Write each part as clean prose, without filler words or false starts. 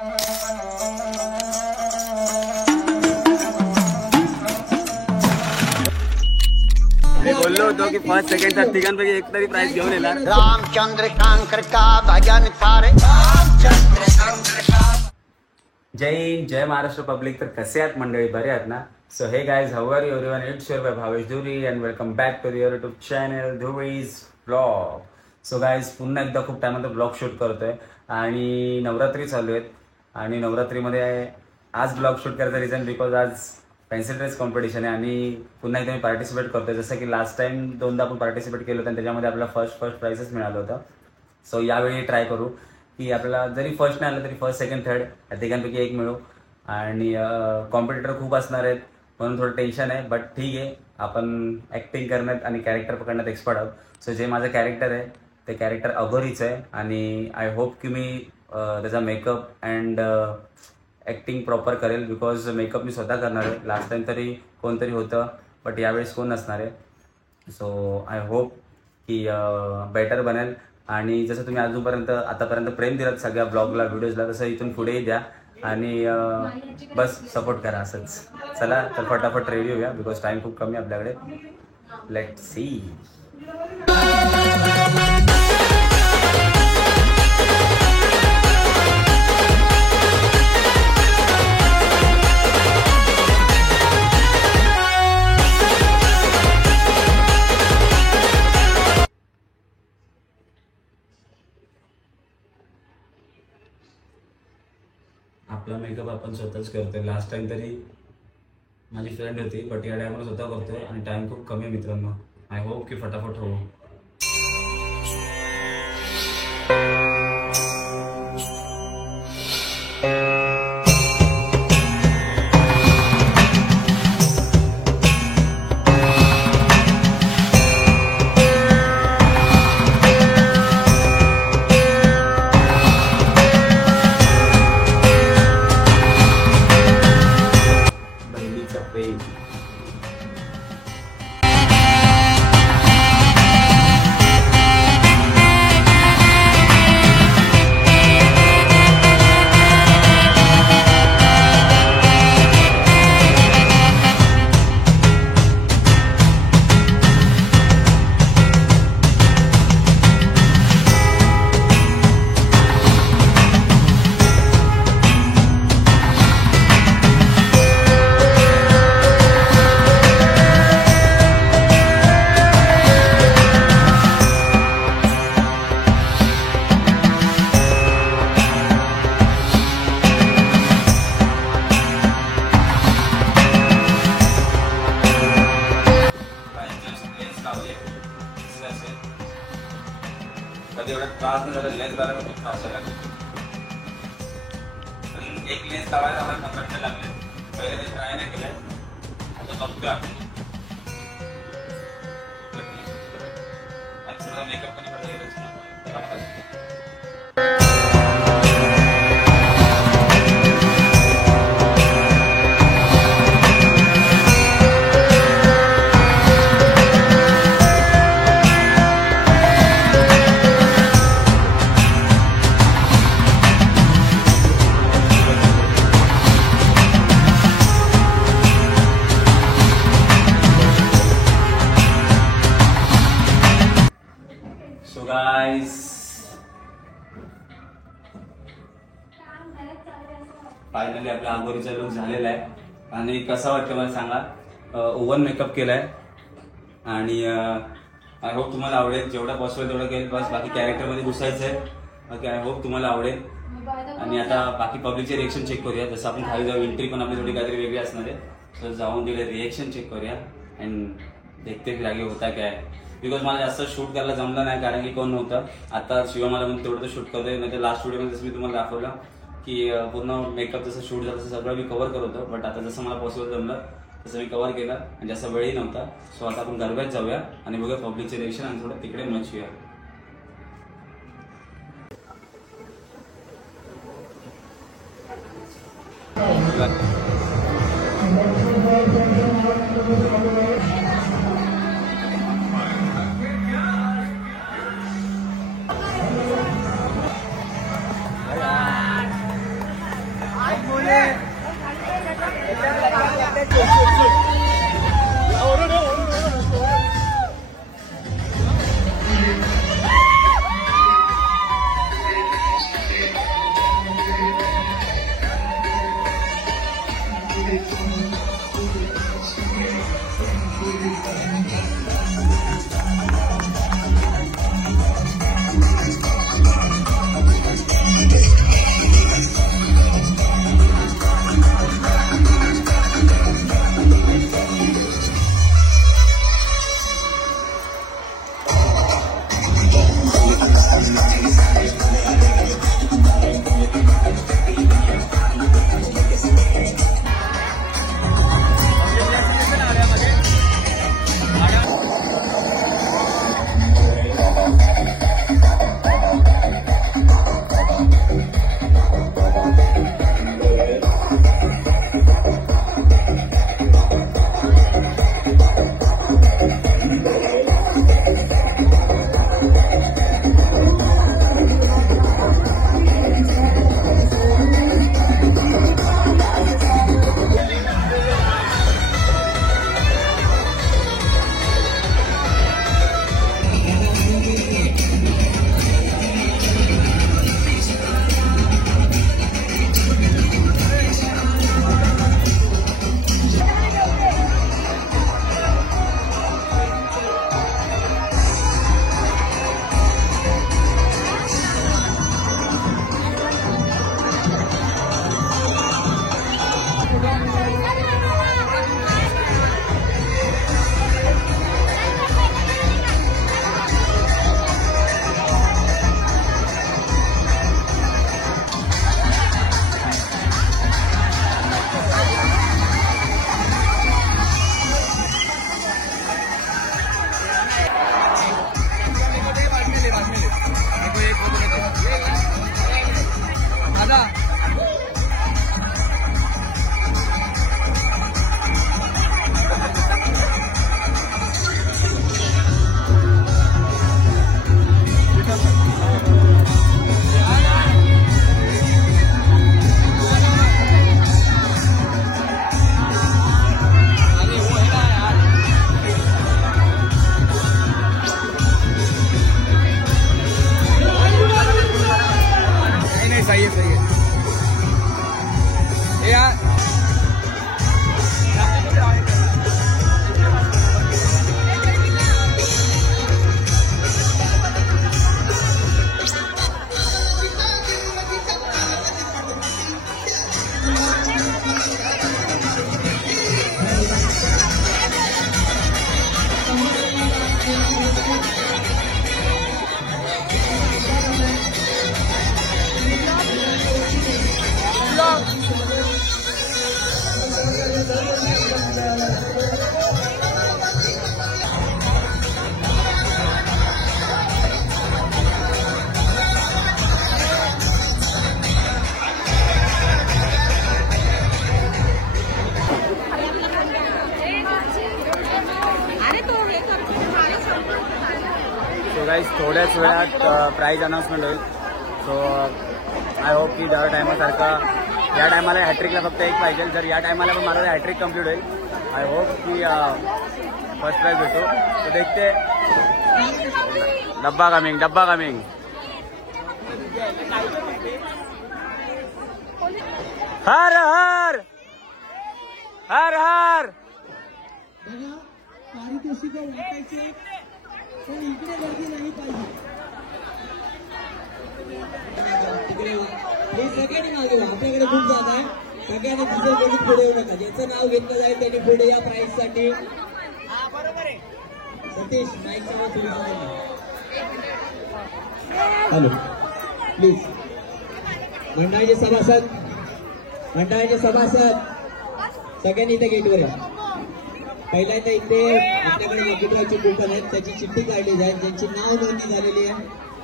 मी बोललो होतो की फर्स्ट सेकंडचा तिघांपैकी एक तरी प्राइज घेऊन येणार. रामचंद्र शंकर का भजन सारे. जय हिंद, जय महाराष्ट्र पब्लिक. तर कसे आहात मंडळी, बरे आहात ना? So hey guys, how are you everyone? It's your boy Bhavesh Dhuri and welcome back to your YouTube channel Dhuri's blog. So guys, पुन्हा एकदा खूप टायमानंतर ब्लॉग शूट करतोय आणि नवरात्री चालू आहेत आणि नवरात्रीमध्ये आज ब्लॉग शूट करायचं रिझन बिकॉज आज पेन्सिल ड्रेस कॉम्पिटिशन आहे आणि पुन्हा एकदा मी पार्टिसिपेट करतोय. जसं की लास्ट टाइम दोनदा आपण पार्टिसिपेट केलं होतं आणि त्याच्यामध्ये आपल्याला फर्स्ट प्राइजच मिळालं होतं. सो यावेळी ट्राय करू की आपल्याला जरी फर्स्ट नाही आलं तरी फर्स्ट सेकंड थर्ड या तिघांपैकी एक मिळू. आणि कॉम्पिटिटर खूप असणार आहेत म्हणून थोडं टेन्शन आहे, बट ठीक आहे. आपण ॲक्टिंग करण्यात आणि कॅरेक्टर पकडण्यात एक्सपर्ट आहोत. सो जे माझं कॅरेक्टर आहे ते कॅरेक्टर अघोरीचं आहे आणि आय होप की मी त्याचा मेकअप अँड ॲक्टिंग प्रॉपर करेल बिकॉज मेकअप मी स्वतः करणार आहे. लास्ट टाइम तरी कोणतरी होतं बट यावेळेस कोण नसणार आहे. सो आय होप की बेटर बनेल. आणि जसं तुम्ही आतापर्यंत प्रेम दिलात सगळ्या ब्लॉगला व्हिडिओजला, तसं इथून पुढेही द्या आणि बस सपोर्ट करा असंच. चला तर फटाफट रेडी होऊया बिकॉज टाईम खूप कमी आपल्याकडे. Let see. आपला मेकअप आपण स्वतःच करतोय. लास्ट टाइम तरी माझी फ्रेंड होती बट या टायमाला स्वतः करतोय आणि टाइम खूप कमी आहे मित्रांनो. आय होप की फटाफट हो. कधी एवढा त्रास नाही झाला. लेन्स लावायला खूप त्रास झाला. एक लेन्स लावायला मला कंटाळा लागले. पहिले ते ट्राय नाही केलंय, आता बघतोय आपण. मेकअप पण फायनली आपला आंघोळीचा लुक झालेला आहे आणि कसा वाटतं मला सांगा. ओव्हन मेकअप केलाय आणि आय होप तुम्हाला आवडेल. जेवढा पॉसिबल तेवढं केलं. बस बाकी कॅरेक्टरमध्ये घुसायचं आहे. बाकी आय होप तुम्हाला आवडेल. आणि आता बाकी पब्लिकचे रिएक्शन चेक करूया. जसं आपण खाली जाऊ, एंट्री पण आपली थोडी काहीतरी वेगळी असणार आहे. तर जाऊन तिकडे रिएक्शन चेक करूया अँड देखते फिर आगे होता काय. बिकॉज मला जास्त शूट करायला जमलं नाही कारण की कोण नव्हतं. आता शिवा मला म्हणून तेवढं तर शूट करतोय. नाही तर लास्ट व्हिडिओमध्ये जसं मी तुम्हाला दाखवलं की पूर्ण मेकअप जसं शूट झालं तसं सगळं मी कव्हर करत होतो. बट आता जसं मला पॉसिबल जमलं तसं मी कव्हर केलं आणि जास्त वेळही नव्हता. सो आता आपण गरब्यात जाऊया आणि बघूया पब्लिकचे रिएक्शन आणि थोडं तिकडे मचूया. भैया गाइस थोड्याच वेळात प्राइज अनाउन्समेंट होईल. सो आय होप की ज्या टायमासारखा या टायमाला हॅट्रिकला फक्त एक पाहिजे. जर या टायमाला पण मला हॅट्रिक कम्प्लीट होईल. आय होप की फर्स्ट प्राइज भेटो. तो देखते. डब्बा कमिंग. हर हर हर हर पारितोषिक वाटायचे पण इकडे गर्दी नाही पाहिजे. तिकडे हे सगळ्यांनी मागे वा. आपल्याकडे खूप जात आहे. सगळ्यांनी तिथे बघून पुढे येऊ नका. ज्याचं नाव घेतलं जाईल त्यांनी पुढे या प्राइज साठी. Satish mic hello please. मंडळाचे सभासद सगळ्यांनी इथे गेटवर या. पहिल्यांदा इथे आपल्याकडे लकीड्रॉचे कूपन आहेत. त्याची चिठ्ठी काढली जाईल. ज्यांची नाव नोंदणी झालेली आहे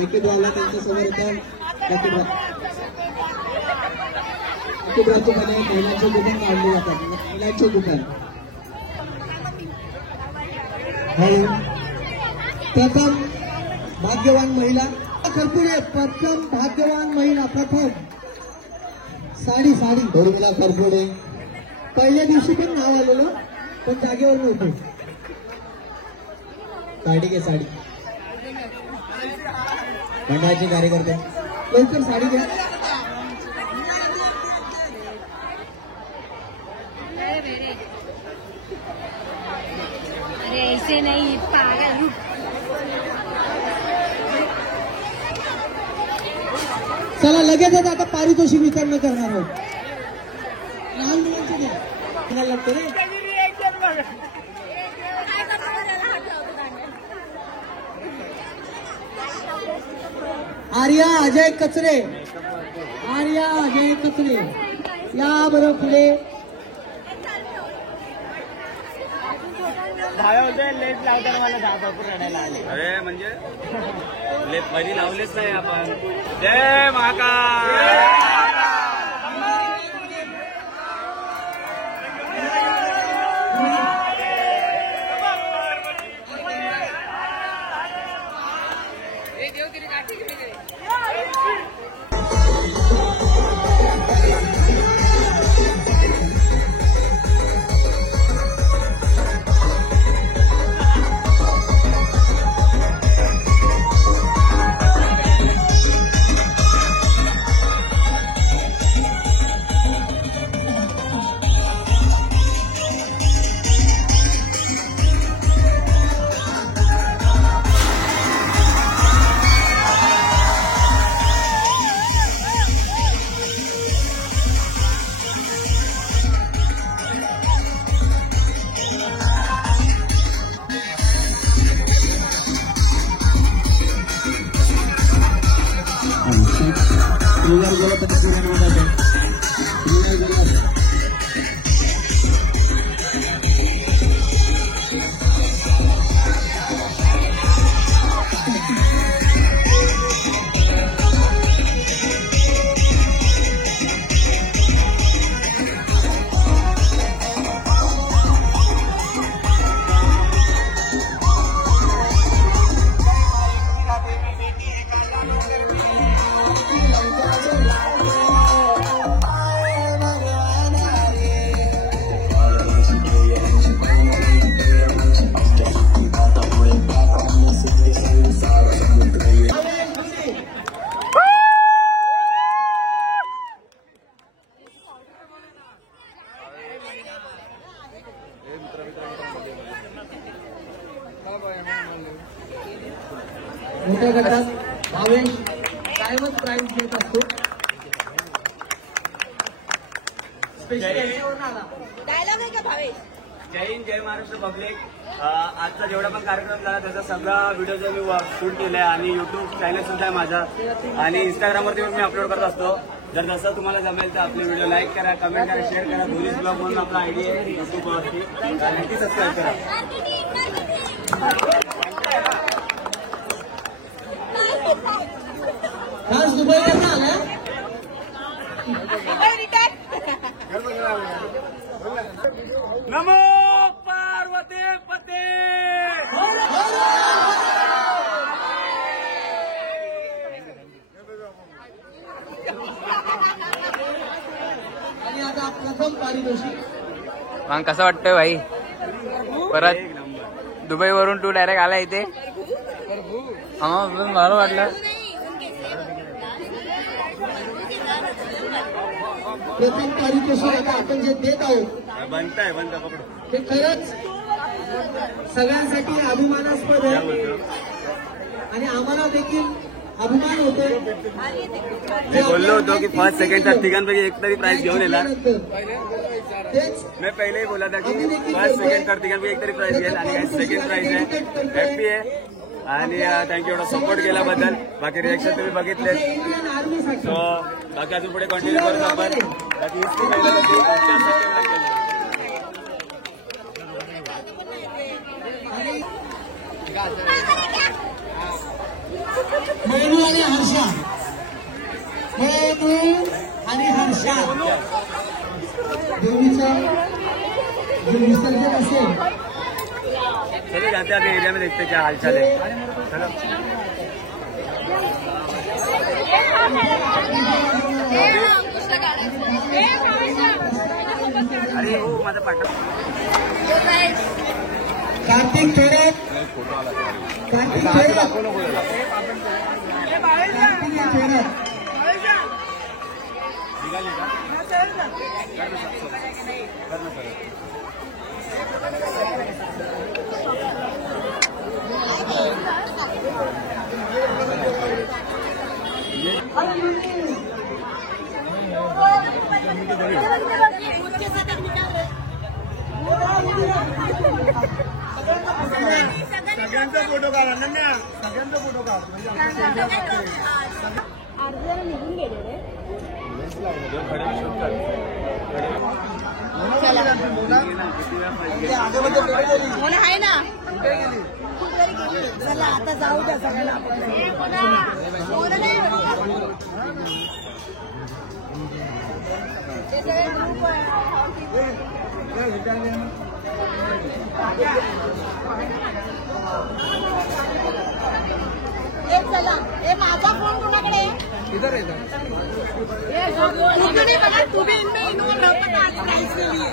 लकीड्रॉला त्यांच्यासमोर येतं. लकीड्रॉचे महिलांचे कूपन काढले जातात. महिलांचे कूपन प्रथम भाग्यवान महिला खरपुडे. प्रथम भाग्यवान महिला प्रथम साडी धर्मिला खरपुडे. पहिल्या दिवशी पण नाव आलेलं पण जागेवर नव्हतं. साडी मंडळाचे कार्यकर्ते लवकर साडी घ्या. अरे ऐसे नहीं पागल. चला लगेचच आता पारितोषिक वितरण करणार आहोत. लहान मुलांचे द्या. तुम्हाला लागतं रे. आर्या अजय कचरे या बरोबर पुढे. लेट लावताना मला भरपूर रडायला आले. अरे म्हणजे लेप कधी लावलेच नाही आपण. जय महाकाल. मोठ्या गटात भावेश कायमच प्राईज देत असतो. डायलॉग आहे का भावेश? जय हिंद, जय महाराष्ट्र पब्लिक. आजचा जेवढा पण कार्यक्रम झाला त्याचा सगळा व्हिडिओ मी शूट केलाय आणि युट्यूब चॅनल सुद्धा आहे माझा आणि इंस्टाग्रामवरती पण मी अपलोड करत असतो. जर जसं तुम्हाला जमेल तर आपले व्हिडिओ लाईक करा, कमेंट करा, शेअर करा. धुरीज ब्लॉग म्हणून आपला आयडी आहे युट्यूबवरती, नक्की सबस्क्राईब करा. खास दुबईवरून आला. नमो पार्वती पते. आणि आता प्रथम पारितोषिक. मग कसं वाटतंय भाई? परत दुबईवरून तू डायरेक्ट आला इथे? हा मला वाटलं. प्रथम पारितोषिक आता आपण जे देत आहोत बनताय पकडू. ते खरंच सगळ्यांसाठी अभिमानास्पद आहे आणि आम्हाला देखील अभिमान होतो. मी बोललो होतो की फर्स्ट सेकंड थर्ड तिघांपैकी एक तरी प्राइज घेऊन येणार. तेच मैं पहिले ही बोला था की फर्स्ट सेकंड थर्ड तिघांपैकी एक तरी प्राइज घेईल आणि सेकंड प्राइज आहे. हॅपी आहे आणि थँक्यू एवढा सपोर्ट केल्याबद्दल. बाकी रिएक्शन तुम्ही बघितले. इंडियन आर्मीसाठी सो बाकी अजून पुढे कंटिन्यू करू आपण. बाकी हिस्ट्री पाहिलं तर मेनू आणि हर्षा, मेनू आणि हर्षा देवीचा जो विसर्जन असेल. चलिए जाते हैं अभी एरिया में, देखते क्या हालचाल है. चलो. अरे हो माझा पाठव. कार्तिक थोरात, कार्तिक थोरात, कार्तिक थोरात. सगळ्यांचा फोटो काढ अनन्या, सगळ्यांचा फोटो काढ. अर्धे निघून गेले रे. कोण आहे ना? चला आता जाऊ द्या सगळ्यांना. चला हे माझा फोन कोणाकडे? इधर आहे तू भी इनमें इन्वॉल्व होता का आज प्राइस के लिए?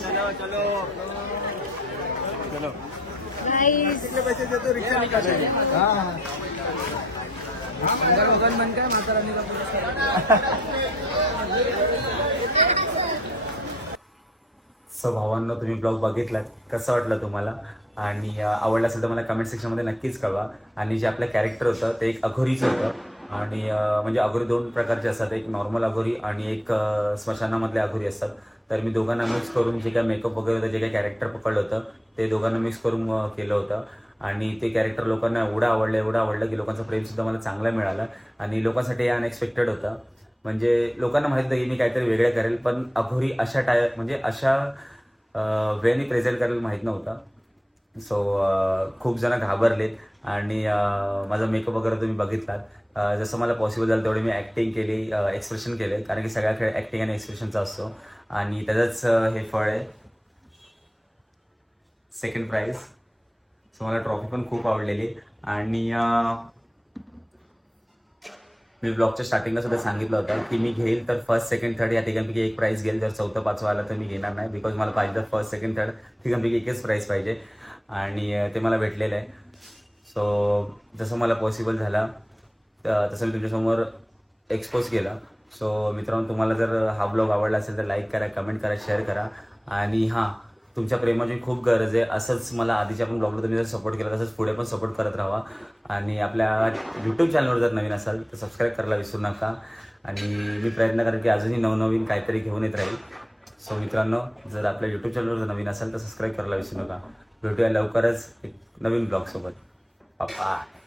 चलो चलो चलो. कितने पैसे देते रिक्षा निकालेंगे. भगवान बन काय माता रानी का पुरस्कार. सो भावांनो, तुम्ही ब्लॉग बघितलात, कसं वाटलं तुम्हाला? आणि आवडला असेल तर मला कमेंट सेक्शनमध्ये नक्कीच कळवा. आणि जे आपलं कॅरेक्टर होतं ते एक अघोरीचं होतं आणि म्हणजे अघोरी दोन प्रकारचे असतात, एक नॉर्मल अघोरी आणि एक स्मशानामधले अघोरी असतात. तर मी दोघांना मिक्स करून जे काही मेकअप वगैरे होतं, जे काही कॅरेक्टर पकडलं होतं ते दोघांना मिक्स करून केलं होतं. आणि ते कॅरेक्टर लोकांना एवढं आवडलं की लोकांचं प्रेमसुद्धा मला चांगलं मिळालं. आणि लोकांसाठी हे अनएक्सपेक्टेड होतं. म्हणजे लोकांना माहिती होतं की मी काहीतरी वेगळं करेल, पण अघोरी अशा म्हणजे अशा वेळेने प्रेझेंट करायला माहीत नव्हतं. सो खूप जण घाबरलेत आणि माझा मेकअप वगैरे तुम्ही बघितलात. जसं मला पॉसिबल झालं तेवढे मी ॲक्टिंग केली, एक्सप्रेशन केले, कारण की सगळ्या खेळ ॲक्टिंग आणि एक्सप्रेशनचा असतो आणि त्याचंच हे फळ आहे सेकंड प्राईज. सो मला ट्रॉफी पण खूप आवडलेली. आणि मी ब्लॉगच्या स्टार्टिंगला सुद्धा सांगितलं होतं की मी घेईल तर फर्स्ट सेकंड थर्ड या तिघांपैकी एक प्राईज घेईल. जर चौथं पाचवं आलं तर मी घेणार नाही, बिकॉज मला पाहिजे तर फर्स्ट सेकंड थर्ड तिघांपैकी एकच प्राईज पाहिजे आणि ते मला भेटलेलं आहे. सो जसं मला पॉसिबल झाला तसं मी तुमच्यासमोर एक्सपोज केलं सो मित्रांनो, तुम्हाला जर हा ब्लॉग आवडला असेल तर लाईक करा, कमेंट करा, शेअर करा. आणि हां, तुमच्या प्रेमाची खूप गरज आहे. असंच मला आधीच्या पण ब्लॉगला तुम्ही जर सपोर्ट केला तसंच पुढे पण सपोर्ट करत राहा. आणि आपल्या यूट्यूब चॅनलवर जर नवीन असाल तर सबस्क्राईब करायला विसरू नका. आणि मी प्रयत्न करेन की अजूनही नवनवीन काहीतरी घेऊन येत राहील. सो मित्रांनो, जर आपल्या यूट्यूब चॅनलवर जर नवीन असाल तर सबस्क्राईब करायला विसरू नका. भेटूया लवकरच एक नवीन ब्लॉगसोबत. बाय.